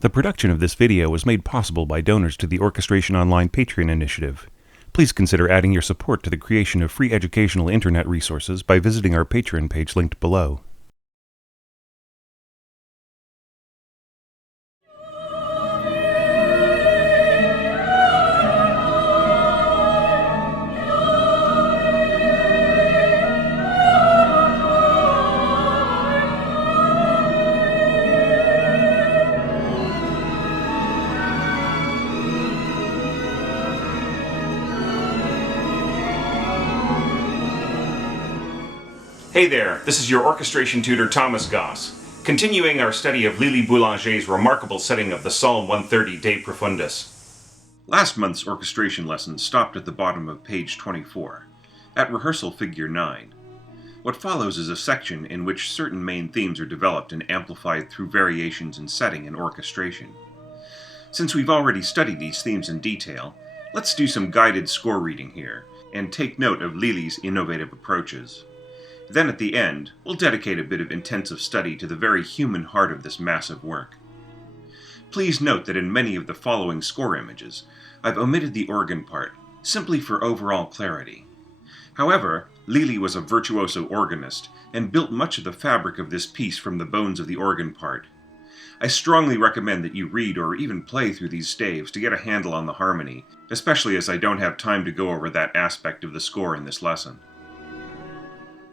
The production of this video was made possible by donors to the Orchestration Online Patreon initiative. Please consider adding your support to the creation of free educational internet resources by visiting our Patreon page linked below. Hey there, this is your orchestration tutor Thomas Goss, continuing our study of Lili Boulanger's remarkable setting of the Psalm 130 De Profundis. Last month's orchestration lesson stopped at the bottom of page 24, at rehearsal figure 9. What follows is a section in which certain main themes are developed and amplified through variations in setting and orchestration. Since we've already studied these themes in detail, let's do some guided score reading here, and take note of Lili's innovative approaches. Then at the end, we'll dedicate a bit of intensive study to the very human heart of this massive work. Please note that in many of the following score images, I've omitted the organ part, simply for overall clarity. However, Lili was a virtuoso organist, and built much of the fabric of this piece from the bones of the organ part. I strongly recommend that you read or even play through these staves to get a handle on the harmony, especially as I don't have time to go over that aspect of the score in this lesson.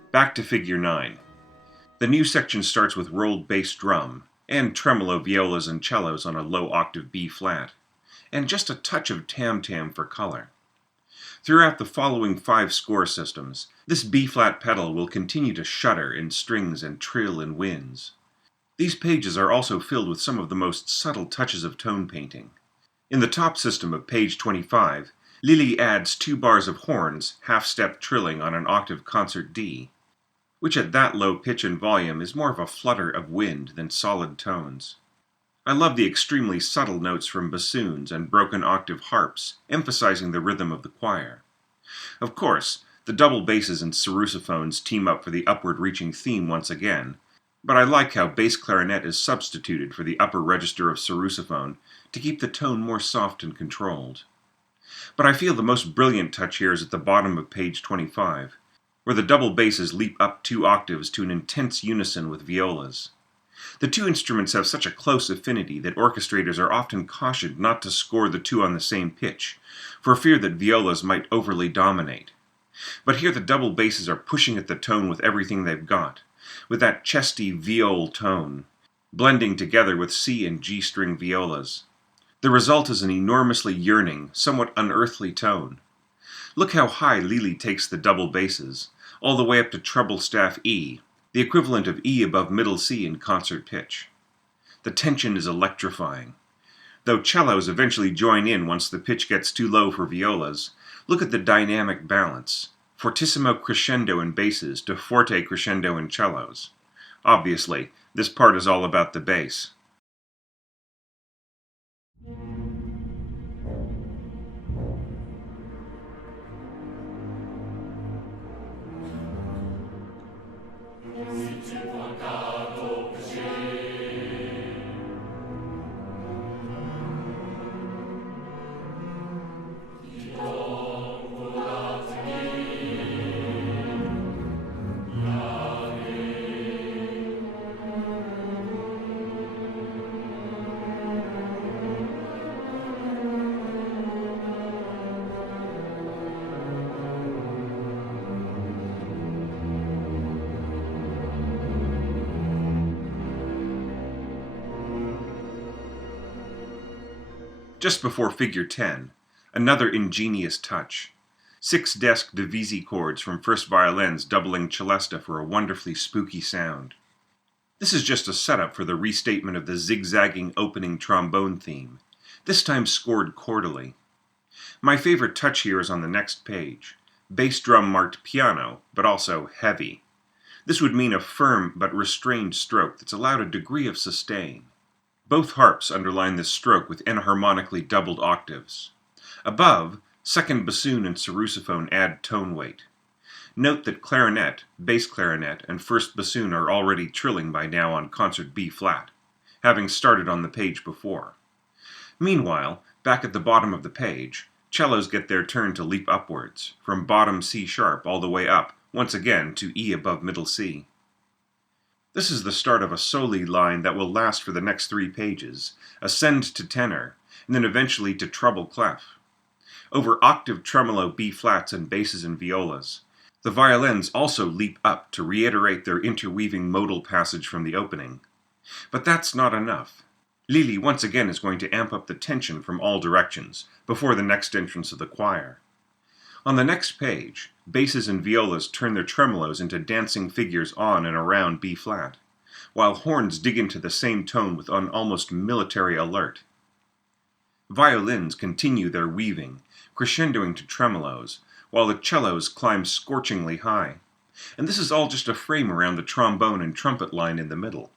Back to figure 9. The new section starts with rolled bass drum, and tremolo violas and cellos on a low octave B flat, and just a touch of tam-tam for color. Throughout the following 5 score systems, this B flat pedal will continue to shudder in strings and trill in winds. These pages are also filled with some of the most subtle touches of tone painting. In the top system of page 25, Lili adds 2 bars of horns, half-step trilling on an octave concert D, which at that low pitch and volume is more of a flutter of wind than solid tones. I love the extremely subtle notes from bassoons and broken octave harps, emphasizing the rhythm of the choir. Of course, the double basses and sarrusophones team up for the upward-reaching theme once again, but I like how bass clarinet is substituted for the upper register of sarrusophone to keep the tone more soft and controlled. But I feel the most brilliant touch here is at the bottom of page 25, where the double basses leap up 2 octaves to an intense unison with violas. The 2 instruments have such a close affinity that orchestrators are often cautioned not to score the 2 on the same pitch, for fear that violas might overly dominate. But here the double basses are pushing at the tone with everything they've got, with that chesty viol tone, blending together with C and G string violas. The result is an enormously yearning, somewhat unearthly tone. Look how high Lili takes the double basses, all the way up to treble staff E, the equivalent of E above middle C in concert pitch. The tension is electrifying. Though cellos eventually join in once the pitch gets too low for violas, look at the dynamic balance, fortissimo crescendo in basses to forte crescendo in cellos. Obviously, this part is all about the bass. Just before figure 10, another ingenious touch. 6 desk divisi chords from first violins doubling celesta for a wonderfully spooky sound. This is just a setup for the restatement of the zigzagging opening trombone theme, this time scored chordally. My favorite touch here is on the next page. Bass drum marked piano, but also heavy. This would mean a firm but restrained stroke that's allowed a degree of sustain. Both harps underline this stroke with enharmonically doubled octaves. Above, second bassoon and sarrusophone add tone weight. Note that clarinet, bass clarinet, and first bassoon are already trilling by now on concert B flat. having started on the page before. Meanwhile, back at the bottom of the page, cellos get their turn to leap upwards, from bottom C sharp all the way up, once again to E above middle C. This is the start of a soli line that will last for the next 3 pages, ascend to tenor, and then eventually to treble clef. Over octave tremolo B-flats and basses and violas, the violins also leap up to reiterate their interweaving modal passage from the opening. But that's not enough. Lily once again is going to amp up the tension from all directions before the next entrance of the choir. On the next page, basses and violas turn their tremolos into dancing figures on and around B-flat, while horns dig into the same tone with an almost military alert. Violins continue their weaving, crescendoing to tremolos, while the cellos climb scorchingly high, and this is all just a frame around the trombone and trumpet line in the middle.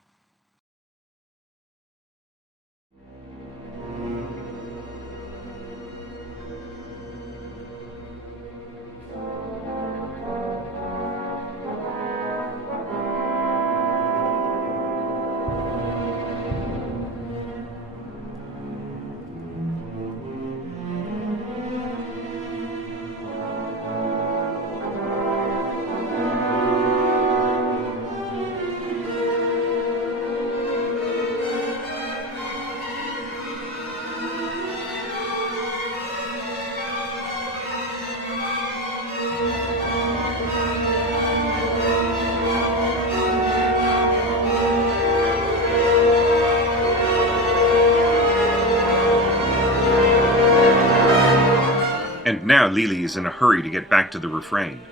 And now Lily is in a hurry to get back to the refrain.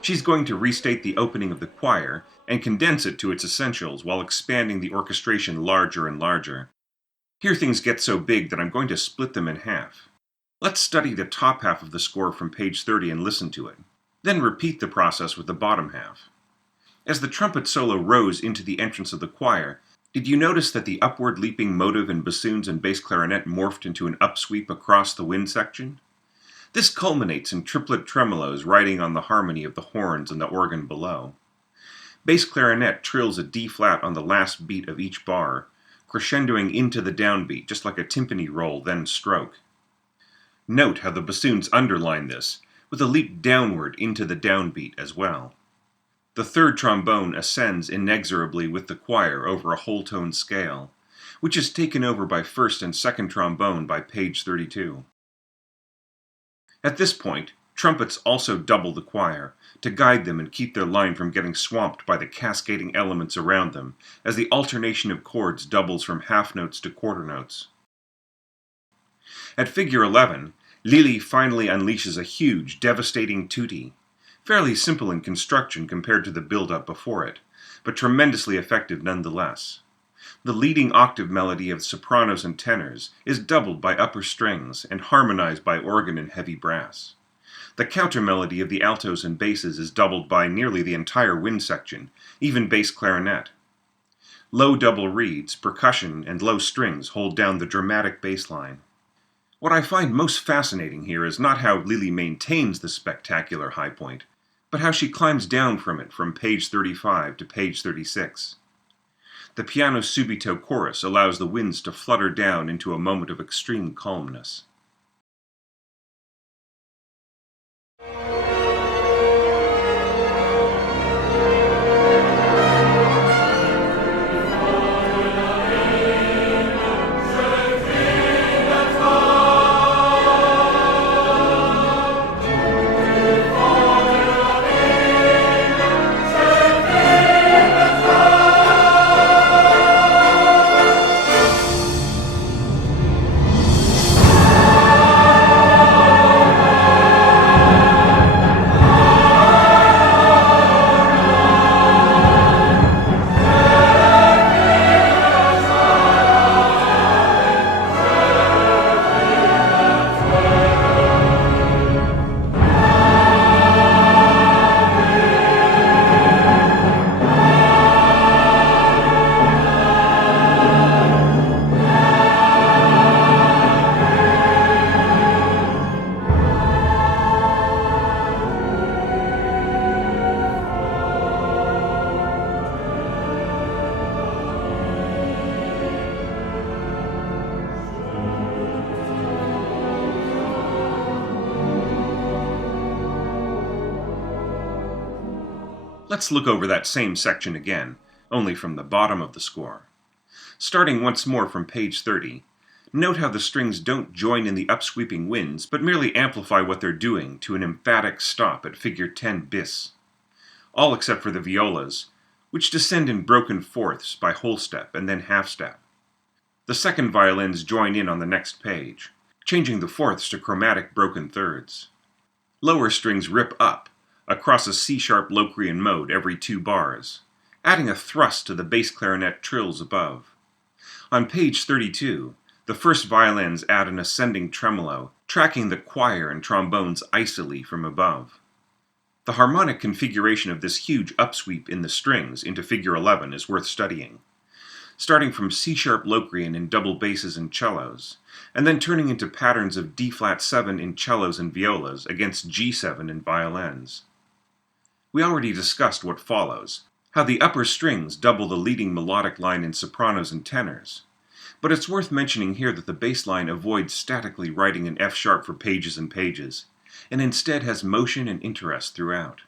She's going to restate the opening of the choir and condense it to its essentials while expanding the orchestration larger and larger. Here things get so big that I'm going to split them in half. Let's study the top half of the score from page 30 and listen to it. Then repeat the process with the bottom half. As the trumpet solo rose into the entrance of the choir, did you notice that the upward leaping motive in bassoons and bass clarinet morphed into an upsweep across the wind section? This culminates in triplet tremolos riding on the harmony of the horns and the organ below. Bass clarinet trills a D-flat on the last beat of each bar, crescendoing into the downbeat just like a timpani roll, then stroke. Note how the bassoons underline this, with a leap downward into the downbeat as well. The third trombone ascends inexorably with the choir over a whole tone scale, which is taken over by first and second trombone by page 32. At this point, trumpets also double the choir, to guide them and keep their line from getting swamped by the cascading elements around them, as the alternation of chords doubles from half notes to quarter notes. At figure 11, Lily finally unleashes a huge, devastating tutti, fairly simple in construction compared to the build-up before it, but tremendously effective nonetheless. The leading octave melody of sopranos and tenors is doubled by upper strings and harmonized by organ and heavy brass. The counter melody of the altos and basses is doubled by nearly the entire wind section, even bass clarinet. Low double reeds, percussion, and low strings hold down the dramatic bass line. What I find most fascinating here is not how Lily maintains the spectacular high point, but how she climbs down from it from page 35 to page 36. The piano subito chorus allows the winds to flutter down into a moment of extreme calmness. Let's look over that same section again, only from the bottom of the score. Starting once more from page 30, note how the strings don't join in the upsweeping winds, but merely amplify what they're doing to an emphatic stop at figure 10 bis. All except for the violas, which descend in broken fourths by whole step and then half step. The second violins join in on the next page, changing the fourths to chromatic broken thirds. Lower strings rip up, across a C-sharp Locrian mode every 2 bars, adding a thrust to the bass clarinet trills above. On page 32, the first violins add an ascending tremolo, tracking the choir and trombones icily from above. The harmonic configuration of this huge upsweep in the strings into figure 11 is worth studying, starting from C-sharp Locrian in double basses and cellos, and then turning into patterns of D-flat 7 in cellos and violas against G7 in violins. We already discussed what follows, how the upper strings double the leading melodic line in sopranos and tenors, but it's worth mentioning here that the bass line avoids statically writing an F-sharp for pages and pages, and instead has motion and interest throughout.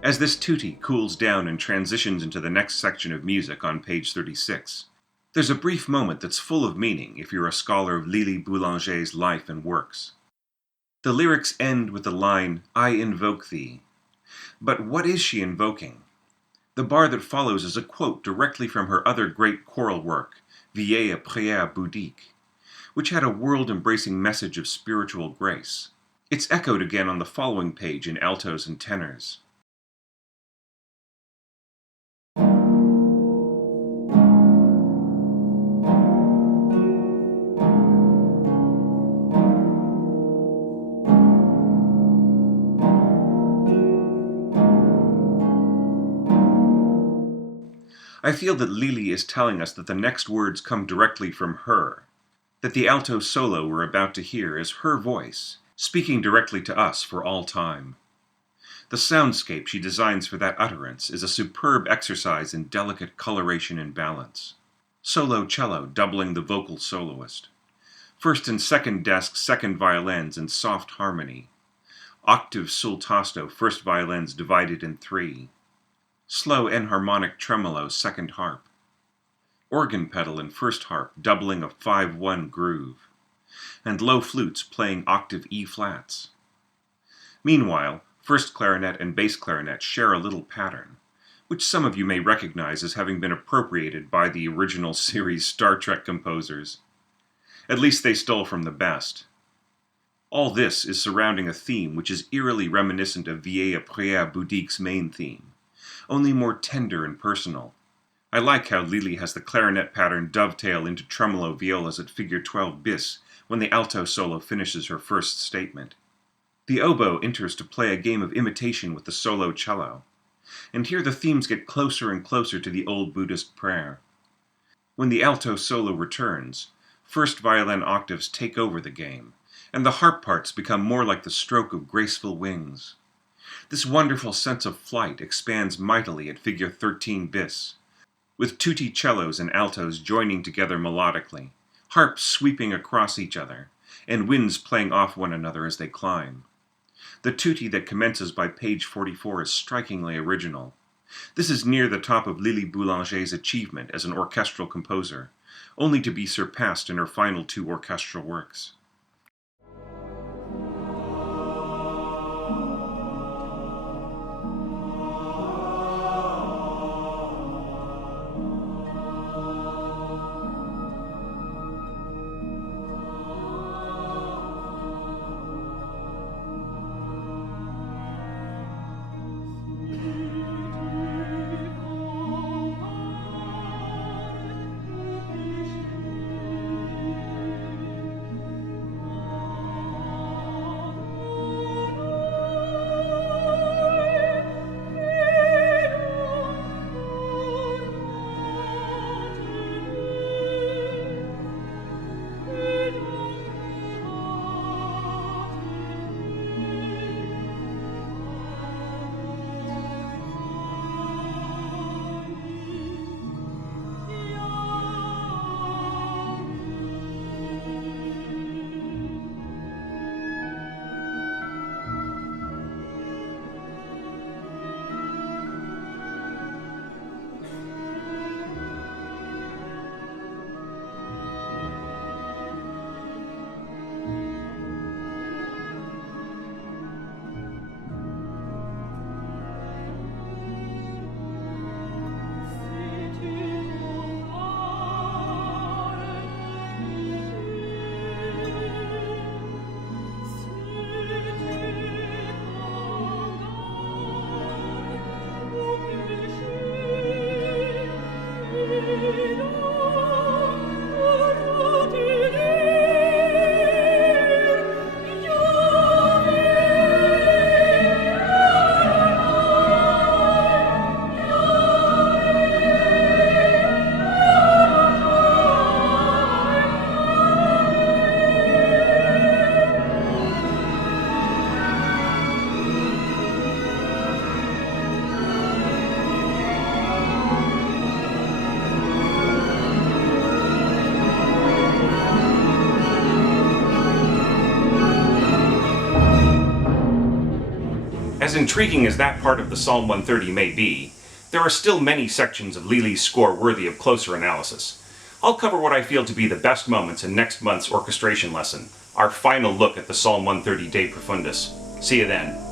As this tutti cools down and transitions into the next section of music on page 36, there's a brief moment that's full of meaning if you're a scholar of Lili Boulanger's life and works. The lyrics end with the line, "I invoke thee." But what is she invoking? The bar that follows is a quote directly from her other great choral work, Vieille Prière Bouddhique, which had a world-embracing message of spiritual grace. It's echoed again on the following page in altos and tenors. I feel that Lili is telling us that the next words come directly from her, that the alto solo we're about to hear is her voice, speaking directly to us for all time. The soundscape she designs for that utterance is a superb exercise in delicate coloration and balance. Solo cello doubling the vocal soloist. First and second desk second violins in soft harmony. Octave sul tasto first violins divided in 3. Slow enharmonic tremolo second harp. Organ pedal in first harp doubling a 5-1 groove. And low flutes playing octave E flats. Meanwhile, first clarinet and bass clarinet share a little pattern, which some of you may recognize as having been appropriated by the original series Star Trek composers. At least they stole from the best. All this is surrounding a theme which is eerily reminiscent of Vieille Prière Bouddhique's main theme, only more tender and personal. I like how Lili has the clarinet pattern dovetail into tremolo violas at figure 12 bis when the alto solo finishes her first statement. The oboe enters to play a game of imitation with the solo cello, and here the themes get closer and closer to the old Buddhist prayer. When the alto solo returns, first violin octaves take over the game, and the harp parts become more like the stroke of graceful wings. This wonderful sense of flight expands mightily at figure 13 bis, with tutti cellos and altos joining together melodically, harps sweeping across each other, and winds playing off one another as they climb. The Tutti that commences by page 44 is strikingly original. This is near the top of Lili Boulanger's achievement as an orchestral composer, only to be surpassed in her final two orchestral works. As intriguing as that part of the Psalm 130 may be, there are still many sections of Lily's score worthy of closer analysis. I'll cover what I feel to be the best moments in next month's orchestration lesson, our final look at the Psalm 130 De Profundis. See you then.